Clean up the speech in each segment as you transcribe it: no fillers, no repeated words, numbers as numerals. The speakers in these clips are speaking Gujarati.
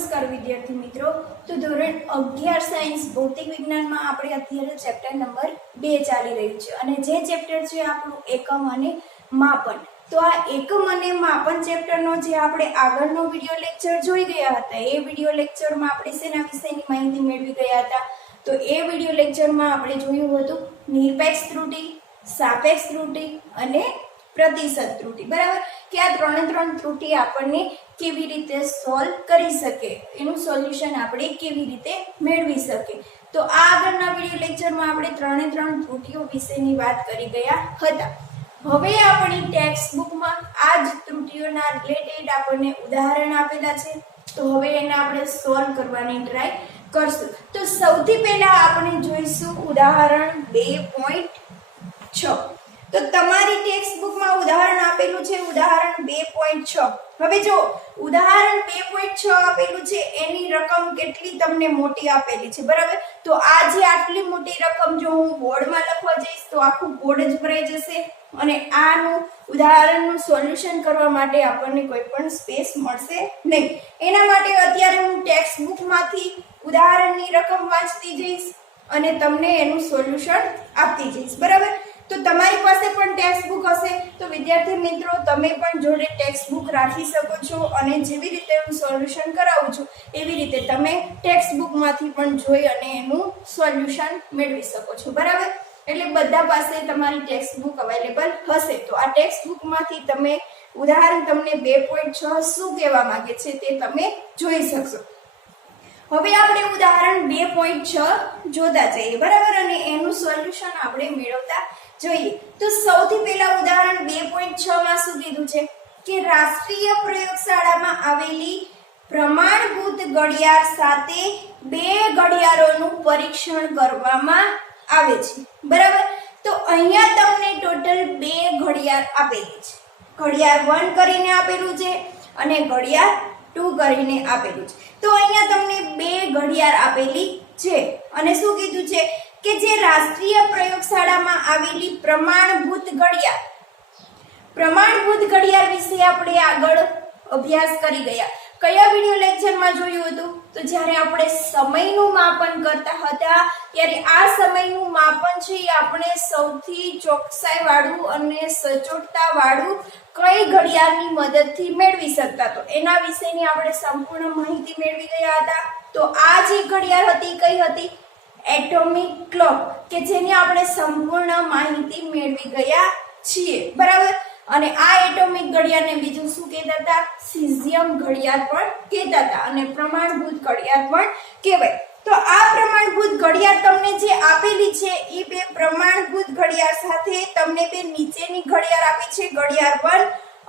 નમસ્કાર વિદ્યાર્થી મિત્રો। તો ધોરણ 11 સાયન્સ ભૌતિક વિજ્ઞાનમાં આપણે અત્યારે ચેપ્ટર નંબર 2 ચાલી રહ્યું છે અને જે ચેપ્ટર છે આપણું એકમ અને માપન। તો આ એકમ અને માપન ચેપ્ટરનો જે આપણે આગળનો વિડિયો લેક્ચર જોઈ ગયા હતા, એ વિડિયો લેક્ચરમાં આપણે શેના વિશેની માહિતી મેળવી ગયા હતા? તો એ વિડિયો લેક્ચરમાં આપણે જોયું હતું નિરપેક્ષ ત્રુટિ, સાપેક્ષ ત્રુટિ અને પ્રતિશત ત્રુટિ। બરાબર કે આ ત્રણ ત્રુટિ આપણને કેવી રીતે સોલ્વ કરી શકે, એનું સોલ્યુશન આપણે કેવી રીતે મેળવી શકે। તો આ આગળના વિડિયો લેક્ચરમાં આપણે ત્રણ ત્રુટિઓ વિશેની વાત કરી ગયા હતા। હવે આપણી ટેક્સ્ટ બુકમાં આ જ ત્રુટિઓના રિલેટેડ આપણને ઉદાહરણ આપેલા છે, તો હવે એને આપણે સોલ્વ કરવાની ટ્રાય કરશું। તો સૌથી પહેલા આપણે જોઈશું ઉદાહરણ 2.6। તો તમારી ટેક્સ્ટ બુકમાં ઉદાહરણ આપેલું છે ઉદાહરણ 2.6। હવે જો ઉદાહરણ 2.6 આપેલું છે, એની રકમ કેટલી તમને મોટી આપેલી છે, બરાબર? તો આ જે આટલી મોટી રકમ જો હું બોર્ડમાં લખવા જઈશ તો આખું બોર્ડ જ ભરાઈ જશે અને આનું ઉદાહરણનું સોલ્યુશન કરવા માટે આપણને કોઈ પણ સ્પેસ મળશે નહીં। એના માટે અત્યારે હું ટેક્સ્ટ બુકમાંથી ઉદાહરણની રકમ વાંચતી જઈશ અને તમને એનું સોલ્યુશન આપતી જઈશ, બરાબર? તો તમારી પાસે પણ ટેક્સ્ટ બુક હશે તો વિદ્યાર્થી મિત્રો તમે પણ જોડે ટેક્સ્ટ બુક રાખી શકો છો અને જેવી રીતે હું સોલ્યુશન કરાવું છું એવી રીતે તમે ટેક્સ્ટ બુકમાંથી પણ જોઈ અને એનું સોલ્યુશન મેળવી શકો છો, બરાબર? એટલે બધા પાસે તમારી ટેક્સ્ટ બુક અવેલેબલ હશે। તો આ ટેક્સ્ટ બુકમાંથી તમે ઉદાહરણ તમને 2.6 શું કહેવા માંગે છે તે તમે જોઈ શકશો। હવે આપણે ઉદાહરણ 2.6 જોતા જઈએ, બરાબર? અને એનું સોલ્યુશન આપણે મેળવતા જોઈએ। તો સૌથી પહેલા ઉદાહરણ 2.6 માં શું કીધું છે કે રાષ્ટ્રીય પ્રયોગશાળામાં આવેલી પ્રમાણભૂત ઘડિયાળ સાથે બે ઘડિયાળોનું પરીક્ષણ કરવામાં આવે છે, બરાબર? તો અહીંયા તમને ટોટલ બે ઘડિયાળ આપેલી છે, ઘડિયાળ 1 કરીને આપેલું છે અને ઘડિયાળ 2 કરીને આપેલું છે। તો અહીંયા તમને બે ઘડિયાળ આપેલી છે અને શું કીધું છે કે જે રાષ્ટ્રીય પ્રયોગશાળામાં આવેલી પ્રમાણભૂત ઘડિયાળ વિશે આપણે આગળ અભ્યાસ કરી ગયા। કયા વિડિયો લેક્ચરમાં જોયું હતું? તો જ્યારે આપણે સમયનું માપન કરતા હતા ત્યારે આ સમયનું માપન છે એ આપણે સૌથી ચોકસાઈ વાળું અને સચોટતા વાળું કઈ ઘડિયાળની મદદથી મેળવી શકતા, તો એના વિશેની આપણે સંપૂર્ણ માહિતી મેળવી ગયા હતા। તો આ જે ઘડિયાળ હતી કઈ હતી? એટોમિક ક્લોક, કે જેની આપણે સંપૂર્ણ માહિતી મેળવી ગયા છીએ, બરાબર? અને આ એટોમિક ઘડિયાળને બીજું શું કહેતા હતા? સીઝિયમ ઘડિયાળ પણ કહેતા હતા અને પ્રમાણભૂત ઘડિયાળ પણ કહેવાય। તો આ પ્રમાણભૂત ઘડિયાળ તમને જે આપેલી છે એ બે પ્રમાણભૂત ઘડિયાળ સાથે તમને બે નીચેની ઘડિયાળ આપી છે, ઘડિયાળ 1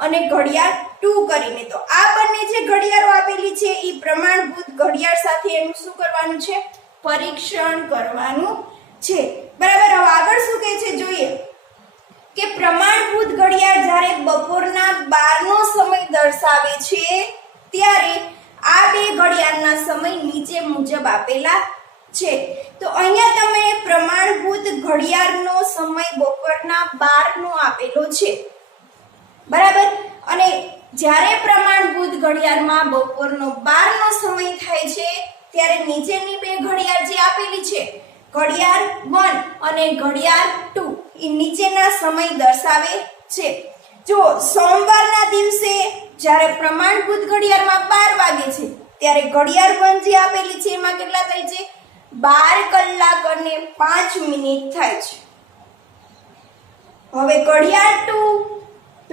અને ઘડિયાળ 2 કરીને। તો આ બંને જે ઘડિયાળો આપેલી છે એ પ્રમાણભૂત ઘડિયાળ સાથે એનું શું કરવાનું છે? પરીક્ષણ કરવાનું છે, બરાબર? હવે આગળ શું કહે છે જોઈએ કે પ્રમાણભૂત ઘડિયાળ જ્યારે બપોરના 12 નો સમય દર્શાવે છે ત્યારે આ બે ઘડિયાળના સમય નીચે મુજબ આપેલા છે। તો અહીંયા તમે પ્રમાણભૂત ઘડિયાળનો સમય બપોરના 12 નો આપેલો છે, બરાબર? અને જ્યારે પ્રમાણભૂત ઘડિયાળમાં બપોરનો 12 નો સમય થાય છે ત્યારે નીચેની બે ઘડિયાળ જે આપેલી છે, ઘડિયાળ 1 અને ઘડિયાળ 2, એ નીચેના સમય દર્શાવે છે। જો સોમવારના દિવસે જ્યારે પ્રમાણભૂત ઘડિયાળમાં 12 વાગે છે ત્યારે ઘડિયાળ 1 જે આપેલી છે એમાં કેટલા થાય છે? 12 કલાક અને 5 મિનિટ થાય છે। હવે ઘડિયાળ 2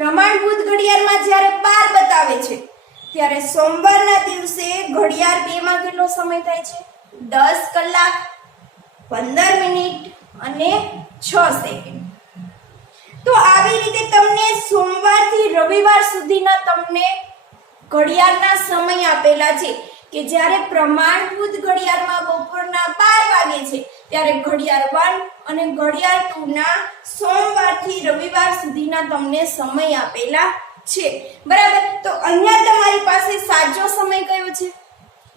પ્રમાણભૂત ઘડિયાળમાં જ્યારે 12 બતાવે છે ત્યારે સોમવારના દિવસે ઘડિયાળ 2 માં કેટલો સમય થાય છે? 10 કલાક 15 મિનિટ અને 6 સેકન્ડ। તો આવી રીતે તમને સોમવારથી રવિવાર સુધીના તમને ઘડિયાળના સમય આપેલા છે કે જ્યારે પ્રમાણભૂત ઘડિયાળમાં બપોરના 12 વાગે છે ત્યારે ઘડિયાળ 1 અને ઘડિયાળ 2 ના સોમવારથી રવિવાર સુધીના તમને સમય આપેલા છે, બરાબર? તો અહીંયા તમારી પાસે સાચો સમય કયો છે?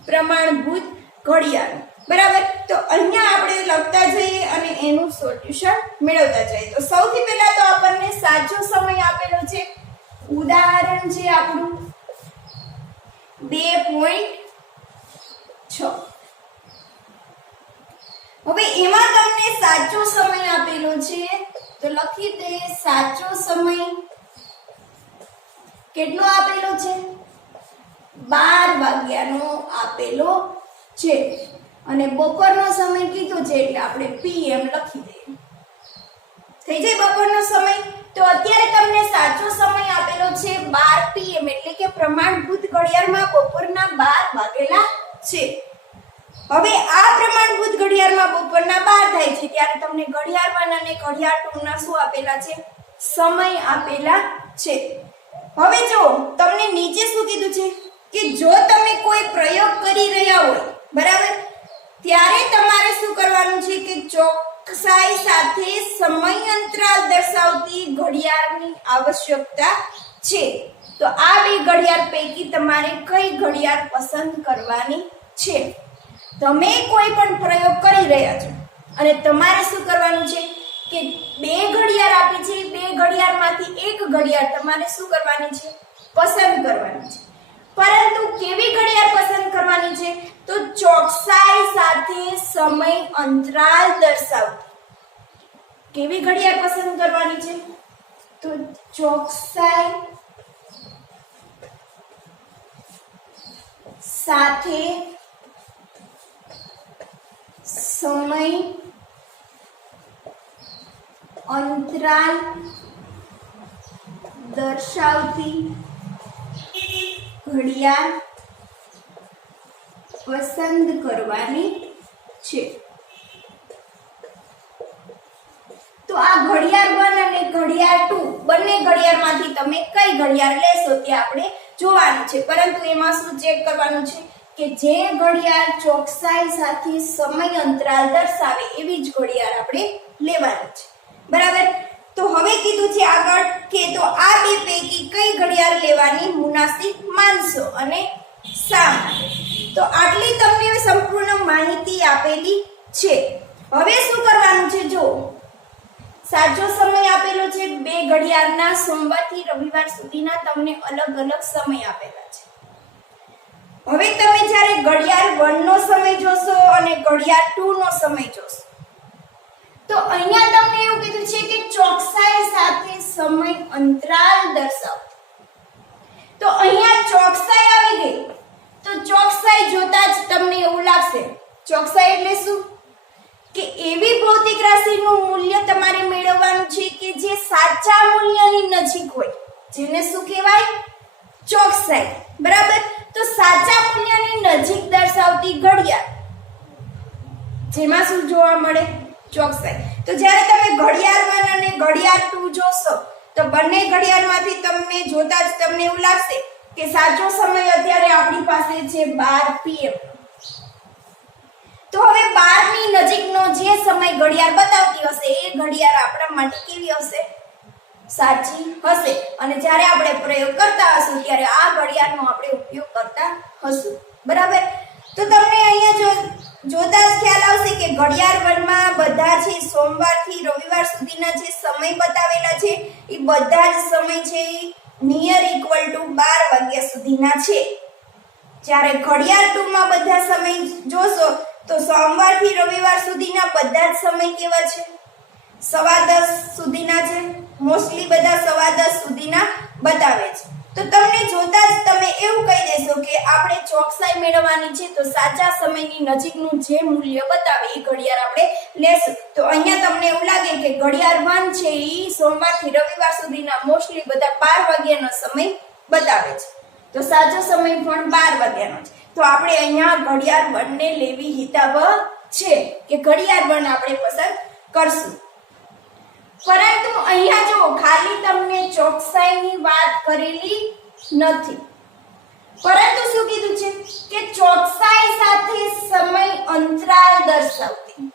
પ્રમાણભૂત ઘડિયાળ, બરાબર? તો અહીંયા આપણે લખતા જઈએ અને એનું સોલ્યુશન મેળવતા જઈએ। તો સૌથી પહેલા તો આપણને સાચો સમય આપેલો છે, ઉદાહરણ છે આપણું 2.6 6। હવે એમાં તમને સાચો સમય આપેલો છે તો લખી દે સાચો સમય કેટલો આપેલો છે 12 વાગ્યાનો આપેલો છે અને બપોરનો સમય કીધો છે એટલે આપણે PM લખી દઈએ થઈ જાય બપોરનો સમય તો અત્યારે તમને સાચો સમય આપેલો છે 12 PM એટલે કે પ્રમાણભૂત ઘડિયાળમાં બપોરના 12 વાગેલા છે હવે આ પ્રમાણભૂત ઘડિયાળમાં બપોરના 12 થાય છે ત્યારે તમને ઘડિયાળ 1 અને ઘડિયાળ 2 ના શું આપેલા છે સમય આપેલા છે હવે જો તમને નીચે શું કીધું છે કે જો તમે કોઈ પ્રયોગ કરી રહ્યા હોય બરાબર ત્યારે તમારે શું કરવાનું છે કે ચોકસાઈ સાથે સમય અંતરાલ દર્શાવતી ઘડિયાળની આવશ્યકતા છે તો આ બે ઘડિયાળ પૈકી તમારે કઈ ઘડિયાળ પસંદ કરવાની છે તમે કોઈ પણ પ્રયોગ કરી રહ્યા છો અને તમારે શું કરવાનું છે કે બે ઘડિયાળ આપી છે બે ઘડિયાળમાંથી એક ઘડિયાળ તમારે શું કરવાની છે પસંદ કરવાની છે પરંતુ કેવી ઘડિયાળ પસંદ કરવાની છે તો ચોકસાઈ સાથે સમય અંતરાલ દર્શાવતી કેવી ઘડિયાળ પસંદ કરવાની છે તો ચોકસાઈ સાથે સમય અંતરાલ દર્શાવતી ઘડિયાળ પસંદ કરવાની છે તો આ ઘડિયાળ 1 અને ઘડિયાળ 2 બંને ઘડિયાળમાંથી તમે કઈ ઘડિયાળ લેશો તે આપણે જોવાનું છે પરંતુ એમાં શું ચેક કરવાનું છે કે જે ઘડિયાળ ચોકસાઈ સાથે સમય અંતરાલ દર્શાવે એવી જ ઘડિયાળ આપણે લેવાની છે બરાબર તો હવે કીધું છે આગળ કે તો આ બે પૈકી કઈ ઘડિયાળ લેવાની મુનાસિબ માનશો અને શા માટે તો આટલી તમને સંપૂર્ણ માહિતી આપેલી છે હવે શું કરવાનું છે જો સાચો સમય આપેલો છે બે ઘડિયાળના સોમવારથી રવિવાર સુધીના તમને અલગ અલગ સમય આપેલા છે હવે તમે જ્યારે ઘડિયાળ 1 નો સમય જોશો અને ઘડિયાળ 2 નો સમય જોશો તો અહીંયા તમને એવું કીધું છે કે ચોકસાઈ સાથે સમય અંતરાલ દર્શાવો તો અહીંયા ચોકસાઈ આવી ગઈ તો ચોકસાઈ જોતા જ તમને એવું લાગશે ચોકસાઈ એટલે શું કે એવી ભૌતિક રાશિનું મૂલ્ય તમારે મેળવવાનું છે કે જે સાચા મૂલ્યની નજીક હોય જેને શું કહેવાય ચોકસાઈ બરાબર તો સાચા મૂલ્યની નજીક દર્શાવતી ઘડિયાળ જેમાં શું જોવા મળે ચોકસાઈ તો જ્યારે તમે ઘડિયાળ 1 અને ઘડિયાળ 2 જોશો તો બંને ઘડિયાળમાંથી તમને જોતા જ તમને એવું લાગશે કે સાચો સમય અત્યારે આપણી પાસે છે 12 PM તો હવે 12 ની નજીકનો જે સમય ઘડિયાળ બતાવતી હશે એ ઘડિયાળ આપણા માટે કેવી હશે સાચી હશે અને જ્યારે આપણે પ્રયોગ કરતા હશું ત્યારે આ ઘડિયાળનો આપણે ઉપયોગ કરતા હશું બરાબર તો તમને અહીંયા જોતા જ ખ્યાલ આવશે કે ઘડિયાળ 1 માં બધા છે સોમવારથી રવિવાર સુધીના જે સમય બતાવેલા છે એ બધા જ સમય છે નિયર ઇક્વલ ટુ 12 વાગ્યા સુધીના છે જ્યારે ઘડિયાળ 2 માં બધા સમય જોશો તો સોમવારથી રવિવાર સુધીના બધા જ સમય કેવા છે 10:15 સુધીના છે મોસ્ટલી બધા 10:15 સુધીના બતાવે છે તો તમને જોતા જ તમે એવું કહી દેશો કે આપણે ચોકસાઈ મેળવવાની છે તો સાચા સમયની નજીકનું જે મૂલ્ય બતાવે એ ઘડિયાળ આપણે લેશું તો અહીંયા તમને એવું લાગે કે ઘડિયાળ 1 છે એ સોમવારથી રવિવાર સુધીના મોસ્ટલી બધા 12 વાગ્યાનો સમય બતાવે છે તો સાચો સમય પણ 12 વાગ્યાનો છે તો આપણે અહીંયા ઘડિયાળ 1 ને લેવી હિતાવહ છે કે ઘડિયાળ 1 આપણે પસંદ કરશું પરંતુ અહીંયા જો ખાલી તમને ચોકસાઈની વાત કરેલી નથી પરંતુ શું કીધું છે કે ચોકસાઈ સાથે સમય અંતરાલ દર્શાવતી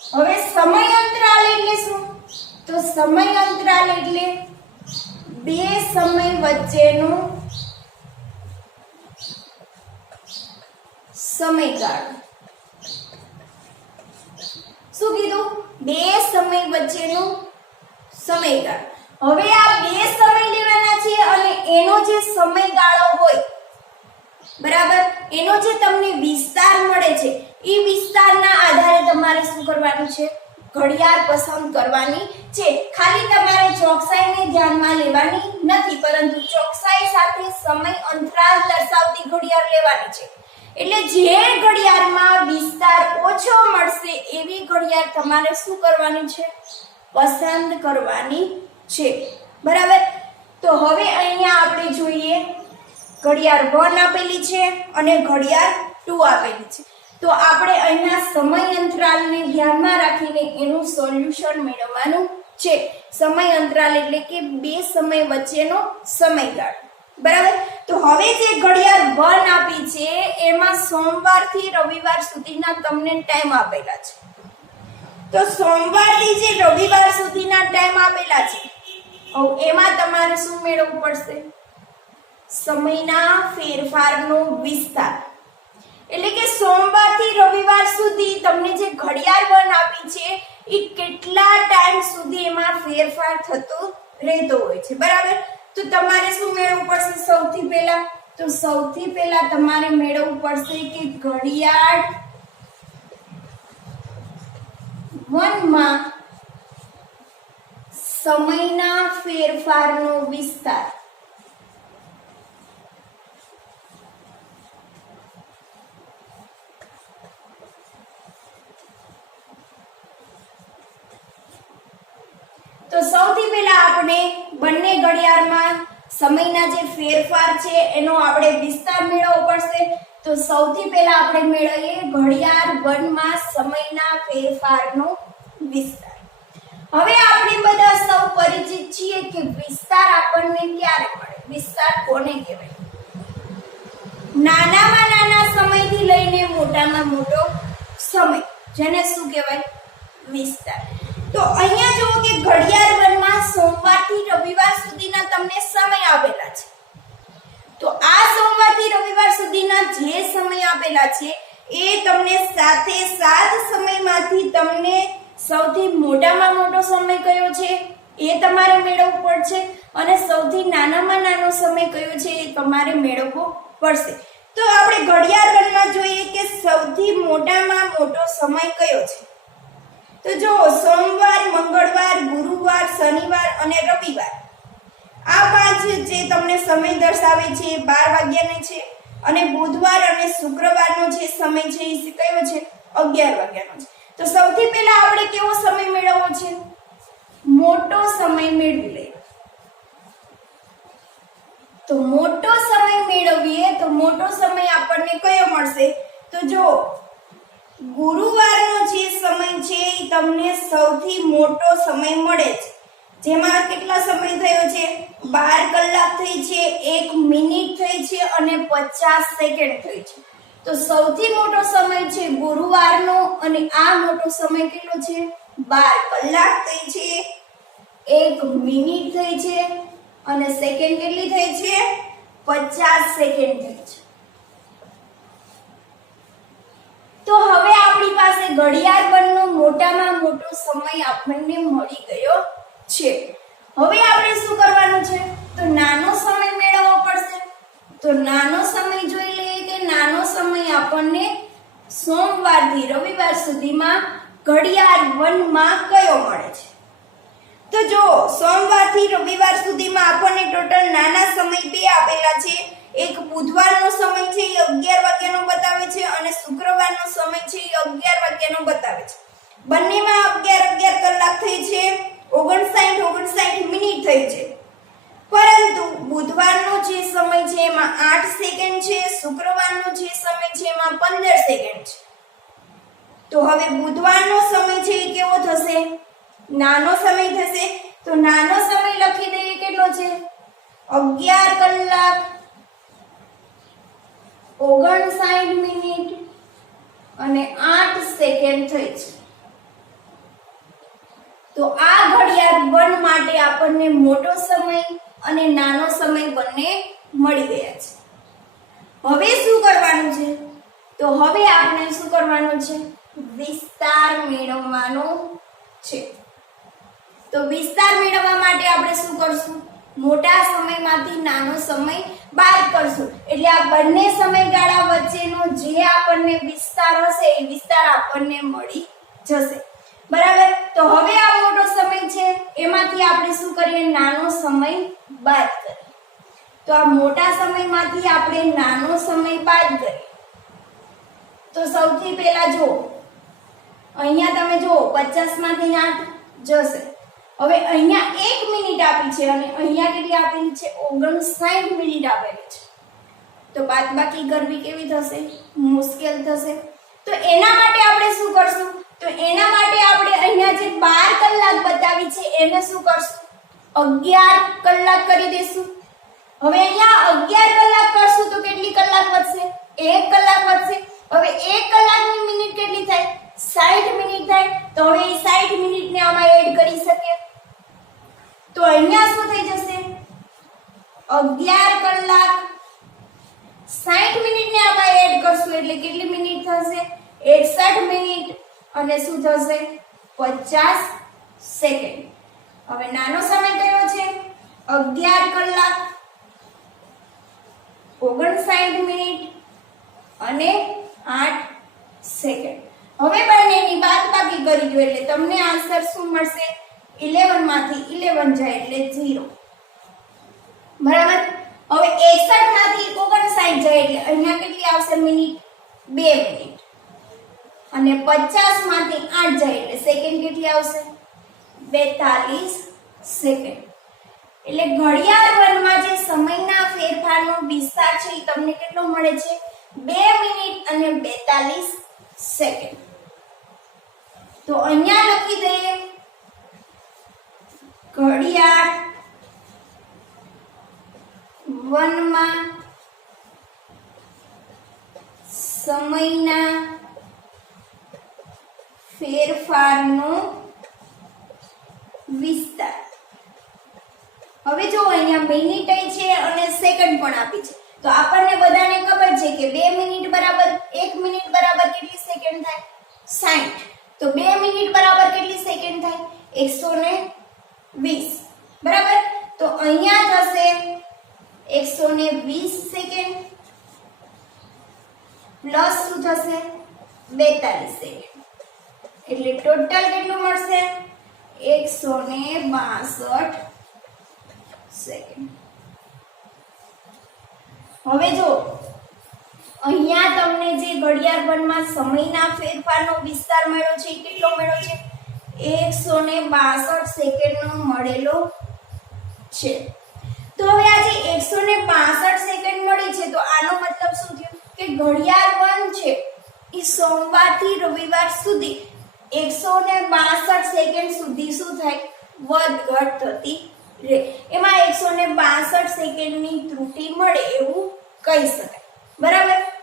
હવે સમય અંતરાલ એટલે શું તો સમય અંતરાલ એટલે બે સમય વચ્ચેનો સમયગાળો શું કીધું બે સમય વચ્ચેનો સમયગાળો હવે આ બે સમય લેવાના છે અને એનો જે સમયગાળો હોય બરાબર, એનો જે તમને વિસ્તાર મળે છે એ વિસ્તારના આધારે તમારે શું કરવાનું છે, ઘડિયાળ પસંદ કરવાની છે. ખાલી તમારે ચોકસાઈને ધ્યાનમાં લેવાની નથી, પરંતુ ચોકસાઈ સાથે સમય અંતરાલ દર્શાવતી ઘડિયાળ લેવાની છે. એટલે જે ઘડિયાળમાં વિસ્તાર ઓછો મળશે એવી ઘડિયાળ તમારે શું કરવાની છે, પસંદ કરવાની છે. બરાબર, તો હવે અહીંયા આપણે જોઈએ ઘડિયાળ 1 આપેલી છે અને ઘડિયાળ 2 આપેલી છે. તો આપણે અહીંયા સમય અંતરાલને ધ્યાનમાં રાખીને એનું સોલ્યુશન મેળવવાનું છે. સમય અંતરાલ એટલે કે બે સમય વચ્ચેનો સમયગાળો. બરાબર, તો હવે જે ઘડિયાળ 1 આપી છે એમાં સોમવારથી રવિવાર સુધીના તમને ટાઈમ આપેલા છે. તો સોમવારથી જે રવિવાર સુધીના ટાઈમ આપેલા છે એમાં તમારે શું મેળવવું પડશે, સમયના ફેરફારનો વિસ્તાર. એટલે કે સોમવારથી રવિવાર સુધી તમને જે ઘડિયાળ 1 આપી છે એ કેટલા ટાઈમ સુધી એમાં ફેરફાર થતો રહેતો હોય છે. બરાબર, તો તમારે શું મેળવવું પડશે, સૌથી પહેલા તમારે મેળવવું પડશે કે ઘડિયાળ 1 માં સમયના ફેરફારનો વિસ્તાર. તો સૌથી પહેલા આપણે બંને ઘડિયાળમાં સમયના જે ફેરફાર છે એનો આપણે વિસ્તાર મેળવવો પડશે. તો સૌથી પહેલા આપણે મેળવીએ ઘડિયાળ 1 માં સમયના ફેરફારનો વિસ્તાર. હવે આપણે બધા સૌ પરિચિત છીએ કે વિસ્તાર આપણને ક્યારે મળે, વિસ્તાર કોને કહેવાય, નાનામાં નાના સમયથી લઈને મોટામાં મોટો સમય, જેને શું કહેવાય, વિસ્તાર. તો અહીંયા જુઓ કે ઘડિયાળ 1 માં સોમવારથી રવિવાર સુધીના તમને સમય આપેલા છે. તો આ સોમવારથી રવિવાર સુધીના જે સમય આપેલા છે એ તમને સાથે 7 સમયમાંથી તમને સૌથી મોટામાં મોટો સમય કયો છે એ તમારે મેળવવો પડશે અને સૌથી નાનામાં નાનો સમય કયો છે એ તમારે મેળવવો પડશે. તો આપણે ઘડિયાળ 1 માં જોઈએ કે સૌથી મોટામાં મોટો સમય કયો છે. તો જો સોમવાર, મંગળવાર, ગુરુવાર, શનિવાર અને રવિવાર આ 5 જે તમને સમય દર્શાવે છે 12 વાગ્યાનો છે અને બુધવાર અને શુક્રવારનો જે સમય છે એ કયો છે, 11 વાગ્યાનો છે. તો સૌથી પહેલા આપણે કેવો સમય મેળવવો છે, મોટો સમય મેળવી લઈએ. તો મોટો સમય મેળવીએ તો મોટો સમય આપણને કયો મળશે, તો જો ગુરુવારનો જે સમય છે એ તમને સૌથી મોટો સમય મળે છે, જેમાં કેટલા સમય થયો છે, 12 કલાક થઈ છે, 1 મિનિટ થઈ છે અને 50 સેકન્ડ થઈ છે. તો સૌથી મોટો સમય છે ગુરુવારનો અને આ મોટો સમય કેટલો છે, 12 કલાક થઈ છે, 1 મિનિટ થઈ છે અને સેકન્ડ કેટલી થઈ છે, 50 સેકન્ડ થઈ છે. તો હવે આપણી પાસે ઘડિયાળ 1 નો મોટામાં મોટો સમય આપણને મળી ગયો છે. હવે આપણે શું કરવાનું છે, તો નાનો સમય મેળવવો પડશે. તો નાનો સમય જોઈ લઈએ કે નાનો સમય આપણને સોમવારથી રવિવાર સુધીમાં ઘડિયાળ 1 માં કયો મળે છે. તો જો સોમવારથી રવિવાર સુધીમાં આપણને ટોટલ નાના સમય 2 આપેલા છે. એક બુધવારનો સમય છે એ 11 વાગ્યાનો બતાવે છે અને શુક્રવારનો સમય છે એ 11 વાગ્યાનો બતાવે છે. બંનેમાં 11 કલાક થઈ છે, 59 મિનિટ થઈ છે. પરંતુ બુધવારનો જે સમય છે એમાં 8 સેકન્ડ છે, શુક્રવારનો જે સમય છે એમાં 15 સેકન્ડ છે. તો હવે બુધવારનો સમય છે એ કેવો થશે, નાનો સમય થશે. તો નાનો સમય લખી દઈએ કેટલો છે, 11 કલાક 59 મિનિટ અને 8 સેકન્ડ થઈ છે. તો આ ઘડિયાળ 1 માટે આપણને મોટો સમય અને નાનો સમય બંને મળી ગયા છે. હવે શું કરવાનું છે, તો હવે આપણે શું કરવાનું છે, વિસ્તાર મેળવવાનો છે. તો વિસ્તાર મેળવવા માટે આપણે શું કરશું, મોટા સમયમાંથી નાનો સમય બાદ કરશું એટલે આ બંને સમયગાળા વચ્ચેનો જે આપણને વિસ્તાર હશે એ વિસ્તાર આપણને મળી જશે બરાબર તો હવે આ મોટો સમય છે એમાંથી આપણે શું કરીએ નાનો સમય બાદ કરીએ તો આ મોટા સમયમાંથી આપણે નાનો સમય બાદ કરીએ તો સૌથી પહેલા જો અહીંયા તમે જો 50 માંથી 8 જશે હવે અહીંયા 1 મિનિટ આપી છે અને અહીંયા કેટલી આપેલી છે 59 મિનિટ આપેલી છે તો બાદબાકી કરવી કેવી થશે મુશ્કેલ થશે તો એના માટે આપણે શું કરશું તો એના માટે આપણે અહીંયા જે 12 કલાક બતાવી છે એને શું કરશું 11 કલાક કરી દેશું હવે અહીંયા 11 કલાક કરશું તો કેટલી કલાક વધશે 1 કલાક વધશે હવે 1 કલાકની મિનિટ કેટલી થાય 60 મિનિટ થાય તો હવે 60 મિનિટને આમાં એડ કરી શકીએ તો અહીંયા શું થઈ જશે 11 કલાક 60 મિનિટને આમાં એડ કરશું એટલે કેટલી મિનિટ થશે 61 મિનિટ અને શું થશે 50 સેકન્ડ હવે નાનો સમય કયો છે 11 કલાક 59 મિનિટ અને 8 સેકન્ડ હવે બંનેની બાદબાકી કરી દો એટલે તમને આન્સર શું મળશે 11 માંથી 11 જાય એટલે 0 બરાબર હવે 61 માંથી 59 જાય એટલે અહીંયા કેટલી આવશે મિનિટ 2 મિનિટ અને 50 માંથી 8 જાય એટલે સેકન્ડ કેટલી આવશે 42 સેકન્ડ એટલે ઘડિયાળ વનમાં જે સમયના ફેરફારનો વિસ્તાર છે એ તમને કેટલો મળે છે 2 મિનિટ અને 42 સેકન્ડ તો અહીંયા લખી દઈએ ઘડિયાળ વનમાં સમયના ફેરફારનો વિસ્તાર હવે જો અહીંયા મિનિટ છે અને સેકન્ડ પણ આપી છે તો આપણને બધાને ખબર છે કે 2 મિનિટ બરાબર 1 મિનિટ બરાબર કેટલી સેકન્ડ થાય 60 તો 2 મિનિટ બરાબર કેટલી સેકન્ડ થાય 120 બરાબર તો અહીંયા થશે 120 સેકન્ડ પ્લસ શું થશે 42 સેકન્ડ એટલે ટોટલ કેટલું મળશે 162 સેકન્ડ હવે જો અહીંયા તમને જે ઘડિયાળ વનમાં સમયના ફેરફારનો વિસ્તાર મળ્યો છે કેટલો મળ્યો છે 162 સેકન્ડનો મળેલો છે તો હવે આ જે 162 સેકન્ડ મળી છે તો આનો મતલબ શું થયો કે ઘડિયાળ વન છે એ સોમવારથી રવિવાર સુધી 162 સેકન્ડ સુધી શું થાય વધઘટ થતી રહે એમાં 162 સેકન્ડની ત્રુટિ મળે એવું કહી શકાય બરાબર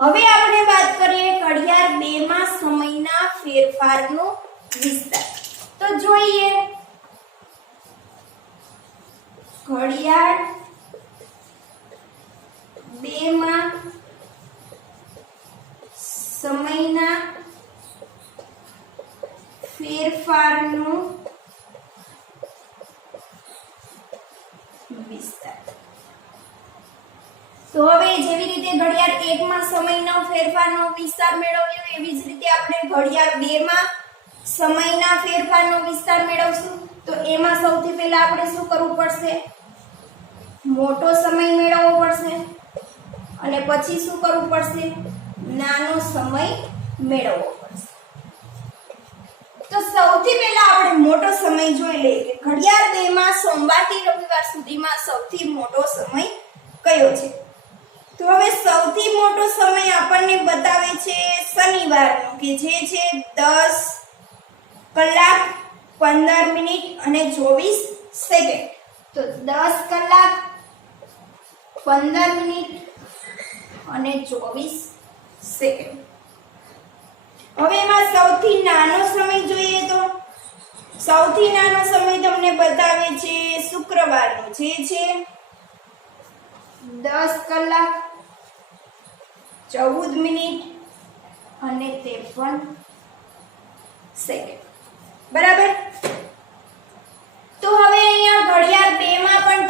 હવે આપણે વાત કરીએ ઘડિયાળ 2 માં સમયના ફેરફારનો વિસ્તાર તો જોઈએ ઘડિયાળ 2 માં સમયના ફેરફારનો વિસ્તાર તો હવે જેવી રીતે ઘડિયાળ 1 માં સમયનો ફેરફારનો વિસ્તાર મેળવ્યો એવી જ રીતે આપણે ઘડિયાળ 2 માં સમયના ફેરફારનો વિસ્તાર મેળવશું તો એમાં સૌથી પહેલા આપણે શું કરવું પડશે મોટો સમય મેળવવો પડશે અને પછી શું કરવું પડશે નાનો સમય મેળવવો પડશે તો સૌથી પહેલા આપણે મોટો સમય જોઈ લઈએ કે ઘડિયાળ 2 માં સોમવારથી રવિવાર સુધીમાં સૌથી મોટો સમય કયો છે તો હવે સૌથી મોટો સમય આપણને બતાવે છે શનિવારનો કે જે છે 10 કલાક 15 મિનિટ અને 24 સેકન્ડ તો 10 કલાક 15 મિનિટ અને 24 સેકન્ડ હવે એમાં સૌથી નાનો સમય જોઈએ તો સૌથી નાનો સમય તમને બતાવે છે શુક્રવારનો જે છે 10 કલાક 14 મિનિટ અને 53 સેકન્ડ બરાબર તો હવે અહીંયા ઘડિયાળ 2 માં પણ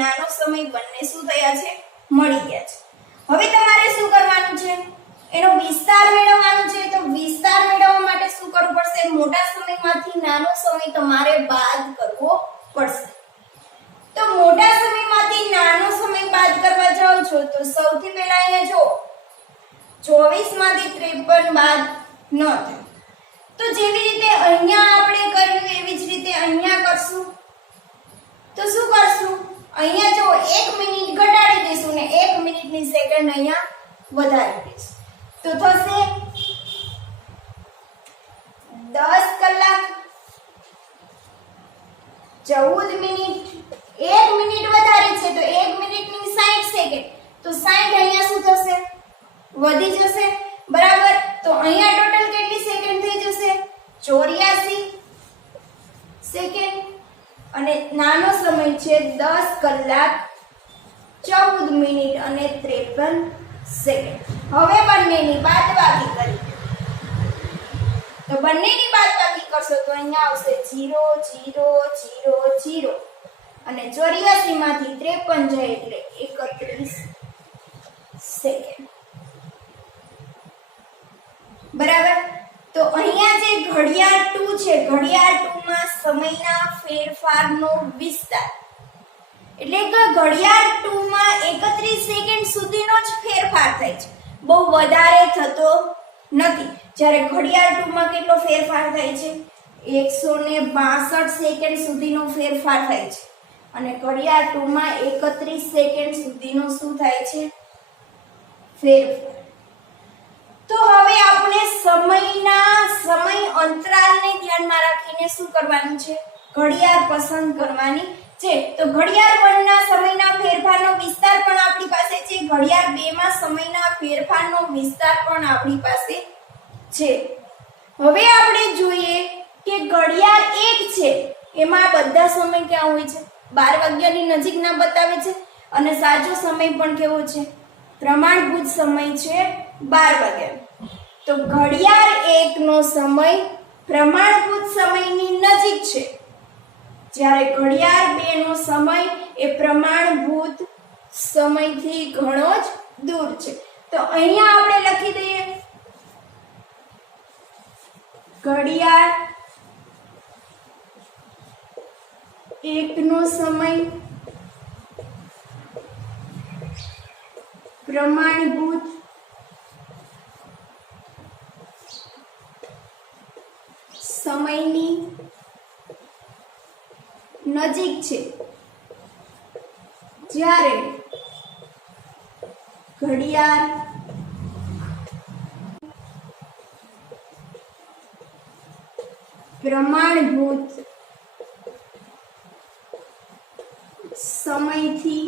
નાનો સમય બંને શું થયા છે, મળી ગયા છે. હવે તમારે શું કરવાનું છે, એનો વિસ્તાર મેળવવાનો છે. તો વિસ્તાર મેળવવા માટે શું કરવું પડશે, મોટા સમયમાંથી નાનો સમય તમારે બાદ કરવો પડશે. તો મોટા સમયમાંથી નાનો સમય બાદ કરવા જાઓ છો તો સૌથી પહેલા અહીંયા જો 24 માંથી 53 બાદ ન થાય. તો જેવી રીતે અહીંયા આપણે કર્યું એવી જ રીતે અહીંયા કરશું. તો શું કરશું, અહીંયા જો 1 મિનિટ ઘટાડી દઈશું ને 1 મિનિટની સેકન્ડ અહીંયા વધારી દઈશું. તો થશે 10 કલાક 14 મિનિટ. 1 મિનિટ વધારી છે તો 1 મિનિટની 60 સેકન્ડ. તો 60 અહીંયા શું થશે, વધી જશે. બરાબર. તો અહીંયા ટોટલ કેટલી સેકન્ડ થઈ જશે, 84 સેકન્ડ. અને નાનો સમય છે 10 કલાક 14 મિનિટ અને 53 સેકન્ડ. હવે બંનેની બાદબાકી કરી. તો બંનેની બાદબાકી કરશો તો અહીંયા આવશે 0 0 0 0 અને 84 માંથી 53 જાય એટલે 31 સેકન્ડ. બરાબર. તો અહીંયા જે ઘડિયાળ 2 છે, ઘડિયાળ 2 માં સમયના ફેરફારનો વિસ્તાર એટલે કે ઘડિયાળ 2 માં 31 સેકન્ડ સુધીનો જ ફેરફાર થાય છે, બહુ વધારે થતો નથી. જ્યારે ઘડિયાળ 2 માં કેટલો ફેરફાર થાય છે, 162 સેકન્ડ સુધીનો ફેરફાર થાય છે. અને ઘડિયાળ 2 માં 31 સેકન્ડ સુધીનો શું થાય છે, ફેરફાર. તો હવે આપણે સમય અંતરાલને ધ્યાનમાં રાખીને શું કરવાનું છે, ઘડિયાળ પસંદ કરવાની છે. તો ઘડિયાળ 1 ના સમયના ફેરફારનો વિસ્તાર પણ આપણી પાસે છે, ઘડિયાળ 2 માં સમયના ફેરફારનો વિસ્તાર પણ આપણી પાસે છે. હવે આપણે જોઈએ કે ઘડિયાળ 1 છે એમાં બધા સમય ક્યાં હોય છે, 12 વાગ્યાની નજીકના બતાવે છે. અને સાચો સમય પણ કેવો છે, પ્રમાણભૂત સમય છે 12 વાગ્યાનો. તો ઘડિયાળ 1 નો સમય પ્રમાણભૂત સમયની નજીક છે, જ્યારે ઘડિયાળ 2 નો સમય એ પ્રમાણભૂત સમયથી ઘણો જ દૂર છે. તો અહીંયા આપણે લખી દઈએ ઘડિયાળ 1 નો સમય પ્રમાણભૂત સમયની નજીક છે, જ્યારે ઘડિયાળ પ્રમાણભૂત સમયથી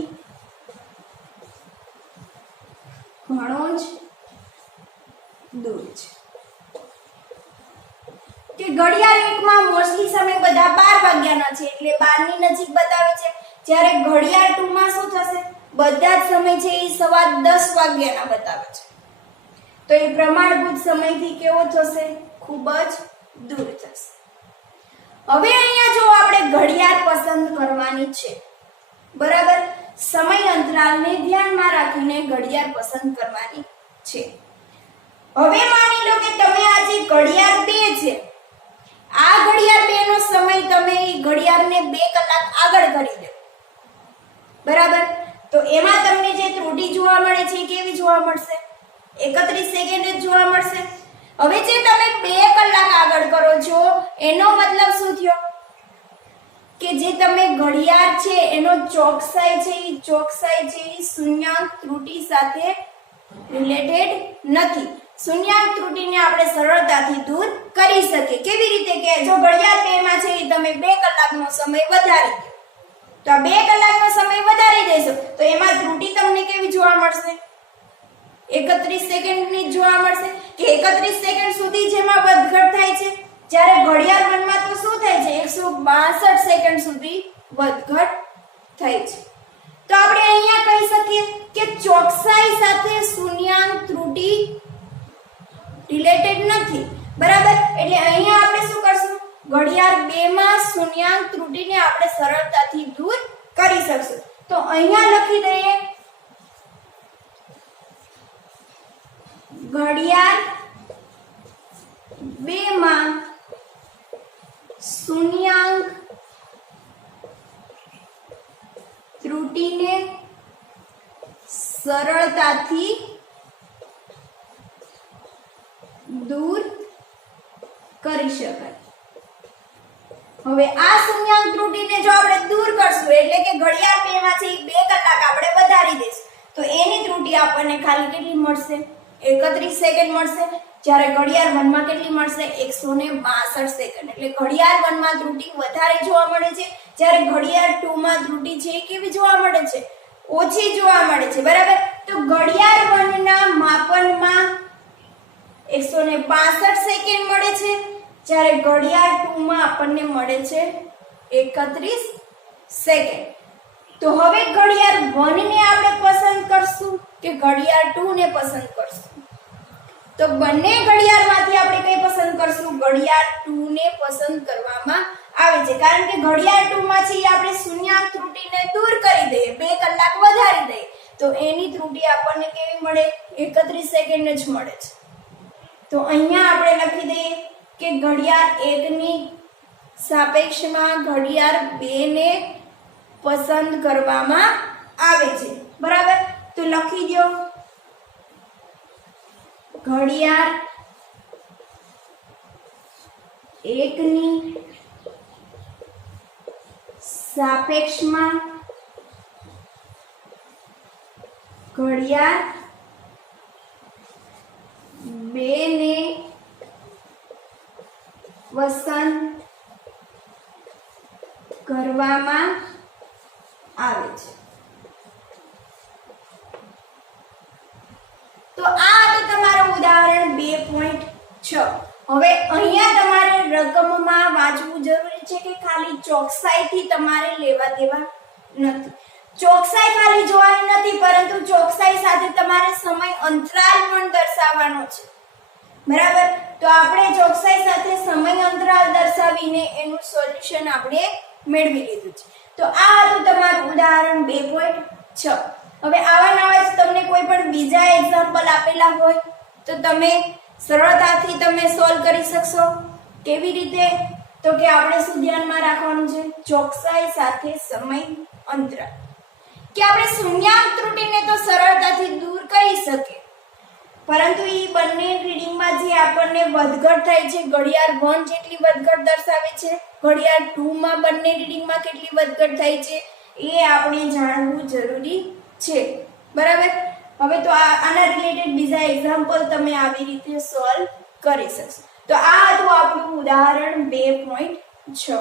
ઘણો જ દૂર છે. કે ઘડિયાળ 1 માં મોસ્ટલી સમય બધા 12 વાગ્યાના છે એટલે 12 ની નજીક બતાવે છે, જ્યારે ઘડિયાળ 2 માં શું થશે, બધા જ સમય છે એ 10:15 વાગ્યાના બતાવે છે. તો એ પ્રમાણભૂત સમયથી કેવો થશે, ખૂબ જ દૂર થશે. હવે અહીંયા જો આપણે ઘડિયાળ પસંદ કરવાની છે, બરાબર. સમય અંતરાલને ધ્યાનમાં રાખીને ઘડિયાળ પસંદ કરવાની છે. હવે માની લો કે તમે આ જે ઘડિયાળ 2 છે, આ ઘડિયાળ 2 નો સમય તમે ઘડિયાળને 2 કલાક આગળ કરી દો, બરાબર. તો એમાં તમને જે ત્રુટિ જોવા મળે છે કેવી જોવા મળશે, 31 સેકન્ડ જ જોવા મળશે. હવે જે તમે 2 કલાક આગળ કરો છો એનો મતલબ શું થયો કે જે તમે ઘડિયાળ છે એનો ચોકસાઈ છે એ શૂન્યાંક ત્રુટિ સાથે રિલેટેડ નથી. શૂન્યાંક ત્રુટિને આપણે સરળતાથી દૂર કરી શકીએ. કેવી રીતે કે જો ઘડિયાળ 2 માં છે એ તમે 2 કલાકનો સમય વધારી દો, તો આ 2 કલાકનો સમય વધારી દેશો તો એમાં ત્રુટિ તમને કેવી જોવા મળશે, 31 સેકન્ડની જોવા મળશે. કે 31 સેકન્ડ સુધી જેમાં વધઘટ થાય છે, જ્યારે ઘડિયાળ 1 માં તો શું થાય છે, 162 સેકન્ડ સુધી વધઘટ થાય છે. તો આપણે અહીંયા કહી શકીએ કે ચોકસાઈ સાથે શૂન્યાંક ત્રુટિ રિલેટેડ નથી, બરાબર. એટલે અહીંયા આપણે શું કરશું, ઘડિયાળ 2 માં શૂન્યાંક ત્રુટિને આપણે સરળતાથી દૂર કરી શકશું. તો અહીંયા લખી દઈએ ઘડિયાળ 2 માં શૂન્યાંક ત્રુટીને સરળતાથી દૂર કરી શકાય। હવે આ શૂન્યાંક ત્રુટીને જો આપણે દૂર કરશું એટલે કે ઘડિયાળ 2 માંથી 2 કલાક આપણે વધારી દઈશું તો એની ત્રુટી આપણને ખાલી કેટલી મળશે 31 સેકન્ડ મળશે, જ્યારે ઘડિયાળ 1 માં કેટલી મળશે 162 સેકન્ડ। એટલે ઘડિયાળ 1 માં ત્રુટી વધારે જોવા મળે છે, જ્યારે ઘડિયાળ 2 માં ત્રુટી છે કેવી જોવા મળે છે ઓછી જોવા મળે છે, બરાબર। તો ઘડિયાળ 1 ના માપનમાં 162 સેકન્ડ મળે છે, જ્યારે ઘડિયાળ 2 માં આપણને મળે છે 31 સેકન્ડ। તો હવે ઘડિયાળ 1 ને આપણે પસંદ કરશું કે ઘડિયાળ 2 ને પસંદ કરશું? તો બંને ઘડિયાળમાંથી આપણે કઈ પસંદ કરશું? ઘડિયાળ 2 ને પસંદ કરવામાં આવે છે, કારણ કે ઘડિયાળ 2 માંથી આપણે શૂન્યાંક ત્રુટીને દૂર કરી દઈએ, 2 કલાક વધારી દઈએ તો એની ત્રુટી આપણને કેવી મળે 31 સેકન્ડ જ મળે છે। તો અહીંયા આપણે લખી દઈએ કે ઘડિયાળ 1 ની સાપેક્ષમાં ઘડિયાળ 2 ને પસંદ કરવામાં આવે છે, બરાબર। તો લખી દો ઘડિયાળ 1 ની સાપેક્ષમાં ઘડિયાળ 2 ને પસંદ કરવામાં આવે છે। તો આ તો તમારું ઉદાહરણ 2.6। હવે અહીંયા તમારે રકમમાં વાંચવું જરૂરી છે કે ખાલી ચોકસાઈથી તમારે લેવા દેવા નથી, ચોકસાઈ ખાલી જોવાની નથી પરંતુ ચોકસાઈ સાથે તમારે સમય અંતરાલ પણ દર્શાવવાનો છે, બરાબર। તો આપણે ચોકસાઈ સાથે સમય અંતરાલ દર્શાવીને એનું સોલ્યુશન આપણે મેળવી લીધું છે। તો આ હતું તમારું ઉદાહરણ 2.6। હવે આવા નવા જ તમને કોઈ પણ બીજા એક્ઝામ્પલ આપેલા હોય તો તમે સરળતાથી તમે સોલ્વ કરી શકશો। કેવી રીતે? તો કે આપણે શું ધ્યાનમાં રાખવાનું છે? ચોકસાઈ સાથે સમય અંતરાલ, કે આપણે શૂન્યાંક ત્રુટીને તો સરળતાથી દૂર કરી શકીએ પરંતુ એ બંને રીડિંગમાં જે આપણને વધઘટ થાય છે, ઘડિયાળ 1 જેટલી વધઘટ દર્શાવે છે, ઘડિયાળ 2 માં બંને રીડિંગમાં કેટલી વધઘટ થાય છે એ આપણે જાણવું જરૂરી છે, બરાબર। હવે તો આના રિલેટેડ બીજા એક્ઝામ્પલ તમે આવી રીતે સોલ્વ કરી શકશો। તો આ હતું આપણું ઉદાહરણ 2.6।